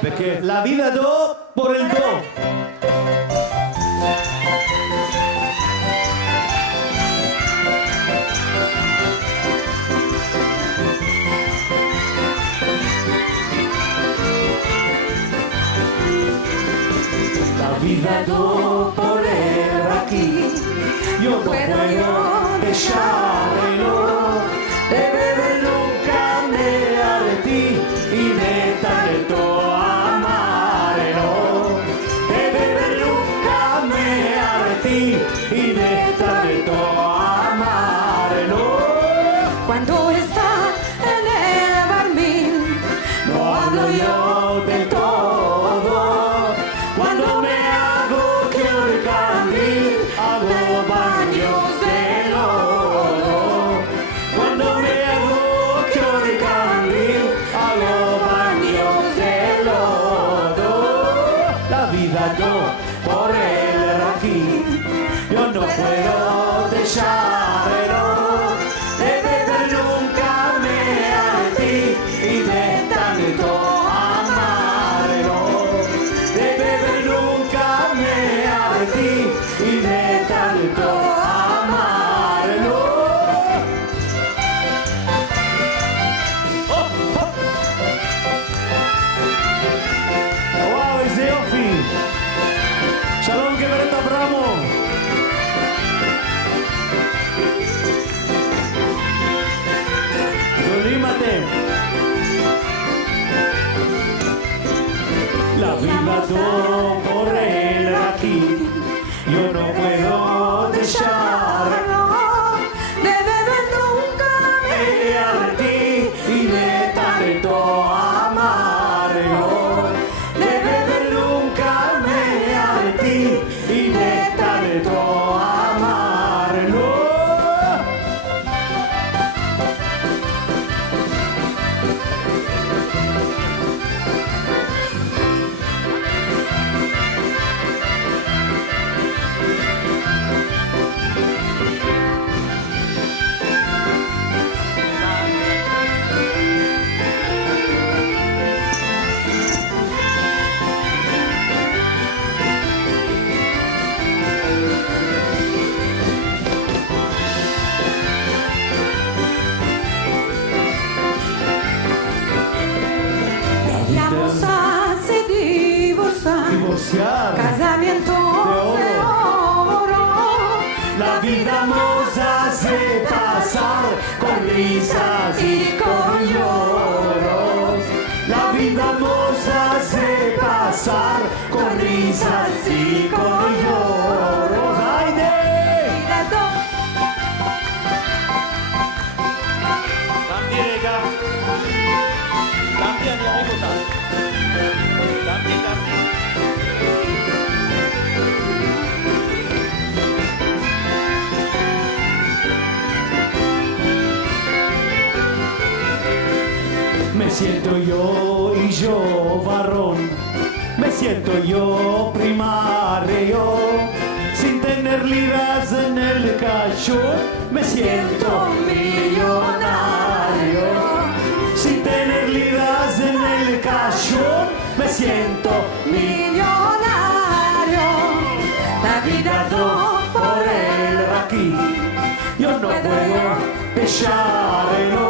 Perché la vida do por el do. La vida do por el aquí, yo no puedo dejarlo. De beber nunca me arrepí y de tanto amarlo. De beber nunca me arrepí y de tanto amarlo. Cuando está en el barmil, No hablo yo del todo. Cuando me hago que orgamil, hago baños de lodo. Cuando me hago que orgamil, hago baños de lodo. La vida yo por el aquí, yo no puedo dejarlo. De beber nunca me arrepí y de tanto amarlo. De beber nunca me arrepí y de tanto amarlo. וואו, איזה יופי! שלום גברת אברמוב! גדולים אתם! La vida do por el aquí, yo no puedo dejarlo. de beber nunca me Me arrepí y de tanto amarlo. De beber nunca me arrepí y de tanto amarlo. La moza se divorcia, Divorciar casamiento de oro. La vida nos hace pasar con risas y con lloros. La vida nos hace pasar con risas y con lloros. ¡Ay, de! También acá. También, ya me gusta. También, también. Me siento yo y yo varón, me siento yo primario, sin tener liras en el cachón, me siento millonario. Sin tener liras en el cachón, me siento millonario. La vida do Por el aquí, yo no puedo dejarlo.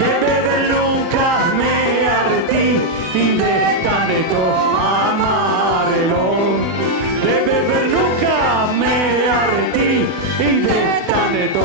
De beber nunca me arrepí y de tanto amarlo. De beber nunca me arrepí y de tanto